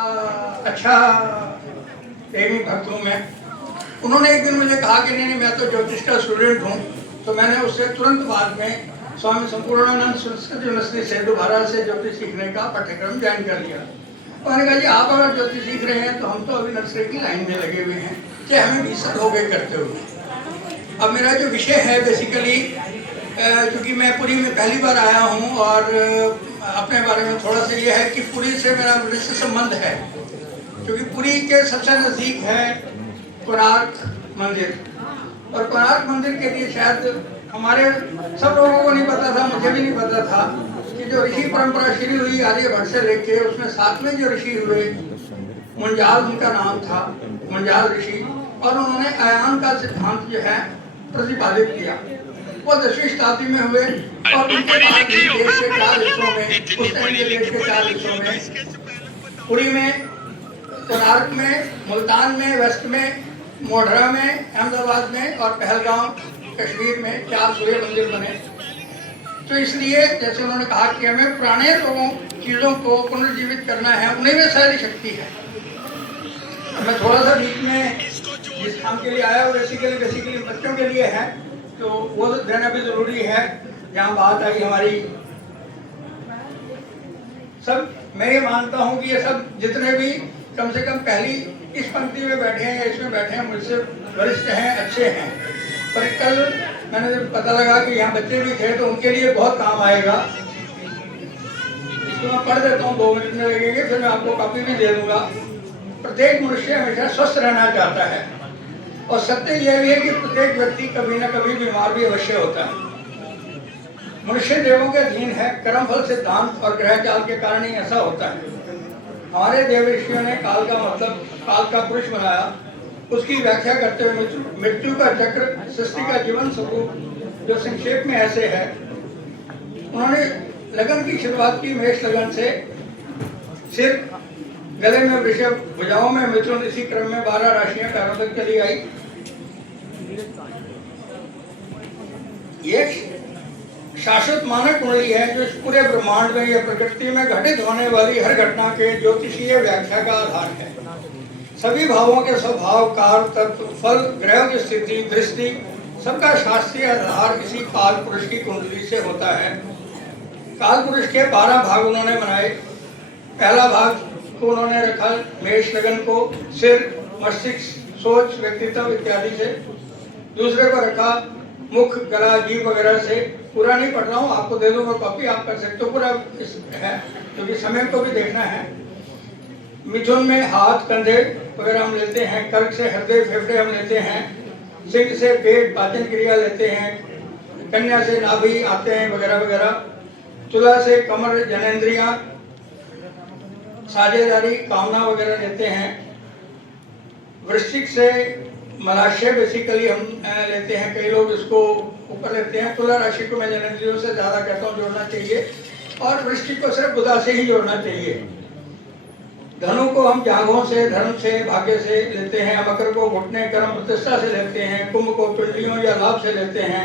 अच्छा प्रेमी भक्त हूँ मैं। उन्होंने एक दिन मुझे कहा कि नहीं मैं तो ज्योतिष का स्टूडेंट हूँ, तो मैंने उससे तुरंत बाद में स्वामी संपूर्णानंद संस्कृत यूनिवर्सिटी से दोबारा से ज्योतिष सीखने का पाठ्यक्रम ज्वाइन कर लिया। तो मैंने कहा जी आप अगर ज्योतिष सीख रहे हैं तो हम तो अभी नर्सरी की लाइन में लगे हुए हैं, चाहे हमें 20 साल हो गए करते हुए। अब मेरा जो विषय है बेसिकली, क्योंकि मैं पुरी में पहली बार आया हूँ और अपने बारे में थोड़ा सा ये है कि पुरी से मेरा विशेष संबंध है, क्योंकि पुरी के सबसे नज़दीक है कोणार्क मंदिर। और कोणार्क मंदिर के लिए शायद हमारे सब लोगों को नहीं पता था, मुझे भी नहीं पता था कि जो ऋषि परंपरा शुरू हुई आर्यभट्ट से लेके, उसमें सातवें जो ऋषि हुए मुंजाल उनका नाम था, मुंजाल ऋषि, और उन्होंने आयान का सिद्धांत जो है प्रतिपादित किया। वो 10वीं शताब्दी में हुए और उनके बाद देश के 4 हिस्सों में, उस टाइम के देश के 4 हिस्सों में, पुरी में, कोणार्क में, मुल्तान में, वेस्ट में, मोढरा में, अहमदाबाद में और पहलगाम कश्मीर में 4 सूर्य मंदिर बने। तो इसलिए जैसे उन्होंने कहा कि हमें पुराने लोगों चीज़ों को पुनर्जीवित करना है, उन्हीं में सारी शक्ति है। मैं थोड़ा सा बीच में जिस काम के लिए आया वो बेसिकली बच्चों के लिए है, तो वो देना भी जरूरी है। जहाँ बात आई हमारी, सब मैं ये मानता हूँ कि ये सब जितने भी कम से कम पहली इस पंक्ति में बैठे हैं या इसमें बैठे हैं मुझसे वरिष्ठ हैं, अच्छे हैं। पर कल मैंने जब पता लगा कि यहाँ बच्चे भी थे तो उनके लिए बहुत काम आएगा। इसको मैं पढ़ देता हूँ, 2 मिनट में लगेंगे, फिर मैं आपको कॉपी भी दे दूंगा। प्रत्येक मनुष्य हमेशा स्वस्थ रहना चाहता है और सत्य यह भी है कि प्रत्येक व्यक्ति कभी न कभी बीमार भी अवश्य होता है। मनुष्य देवों के अधीन है, कर्मफल सिद्धांत और ग्रह चाल के कारण ही ऐसा होता है। हमारे देव ऋषियों ने काल का मतलब काल का पुरुष बनाया, उसकी व्याख्या करते हुए मृत्यु का चक्र, सृष्टि का जीवन स्वरूप जो संक्षेप में ऐसे है। उन्होंने लगन की शुरुआत की मेष लगन से, सिर, गले में वृषभ, भुजाओं में मिथुन, इसी क्रम में 12 राशियां पैरों तक चली आई। ये शाश्वत मानक कुंडली है जो इस पूरे ब्रह्मांड में या प्रकृति में घटित होने वाली हर घटना के ज्योतिषीय व्याख्या का आधार है। सभी भावों के स्वभाव, काल, तत्व, फल, ग्रहों की स्थिति, दृष्टि, सबका शास्त्रीय आधार इसी काल पुरुष की कुंडली से होता है। काल पुरुष के 12 भाग उन्होंने बनाए। पहला भाग को उन्होंने रखा मेष लगन को, सिर, मस्तिष्क, सोच, व्यक्तित्व इत्यादि से। दूसरे को रखा मुख, गला, जीभ वगैरह से। पूरा नहीं पढ़ रहा हूँ, आपको दे दूंगा कॉपी, आप कर सकते हो, पूरा है क्योंकि समय को भी देखना है। मिथुन में हाथ, कंधे वगैरह हम लेते हैं। कर्क से हृदय, फेफड़े हम लेते हैं। सिंह से पेट, पाचन क्रिया लेते हैं। कन्या से नाभि आते हैं वगैरह वगैरह। तुला से कमर, जनेंद्रियां, साझेदारी, कामना वगैरह लेते हैं। वृश्चिक से मलाशय बेसिकली हम लेते हैं, कई लोग इसको ऊपर लेते हैं। तुला राशि को मैं जनेंद्रियों से ज्यादा कहता हूँ जोड़ना चाहिए, और वृश्चिक को सिर्फ बुधा से ही जोड़ना चाहिए। धनु को हम जांघों से, धर्म से, भाग्य से लेते हैं। मकर को घुटने, कर्म, प्रतिष्ठा से लेते हैं। कुंभ को पिंडलियों या लाभ से लेते हैं।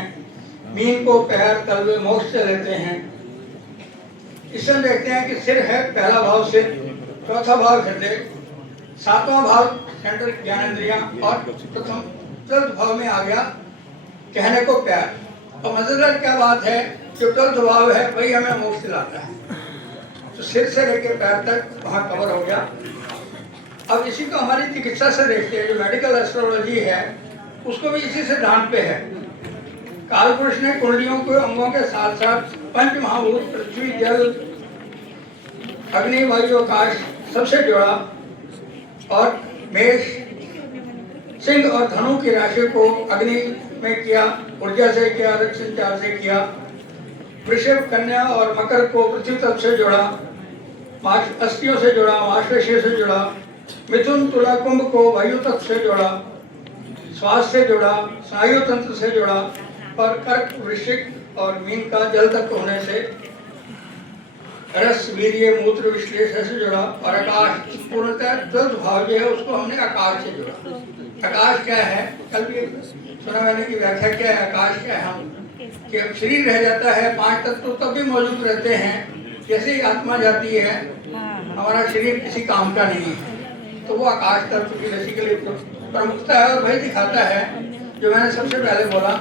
मीन को पैर, तलवे, मोक्ष से लेते हैं। इसमें देखते हैं कि सिर है, पहला भाव सिर, चौथा भाव हृदय, 7वां भाव सेंट्रल ज्ञानेंद्रियां, और प्रथम 12th भाव में आ गया कहने को प्यार। और मजेदार क्या बात है, जो 12th भाव है वही हमें मोक्ष दिलाता है। तो सिर से लेकर पैर तक वहाँ कवर हो गया। अब इसी को हमारी चिकित्सा से देखते हैं, जो मेडिकल एस्ट्रोलॉजी है उसको भी इसी सिद्धांत पे है। काल पुरुष ने कुंडलियों को अंगों के साथ साथ 5 महाभूत पृथ्वी, जल, अग्नि, वायु, आकाश सबसे जोड़ा, और मेष, सिंह और धनु की राशि को अग्नि में किया, ऊर्जा से किया, रक्त संचार से किया। वृषभ, कन्या और मकर को पृथ्वी तत्व से जोड़ा, अस्थियों से जोड़ा, मांसपेशियों से जोड़ा। मिथुन, तुला, कुंभ को वायु तत्व से जोड़ा, श्वास से जोड़ा, स्नायु तंत्र से जोड़ा, और कर्क, वृश्चिक और मीन का जल तत्व होने से रस, वीर्य, मूत्र, विश्लेषण से जोड़ा। और आकाश पूर्णतः 12th भाव जो है उसको हमने आकाश से जोड़ा। आकाश क्या है, कल भी सुना मैंने की व्याख्या क्या है। आकाश क्या है, हम कि अब शरीर रह जाता है, 5 तत्व तब भी मौजूद रहते हैं, जैसे ही आत्मा जाती है हमारा शरीर किसी काम का नहीं है, तो वो आकाश तत्व की बेसिकली प्रमुखता है। और वही दिखाता है जो मैंने सबसे पहले बोला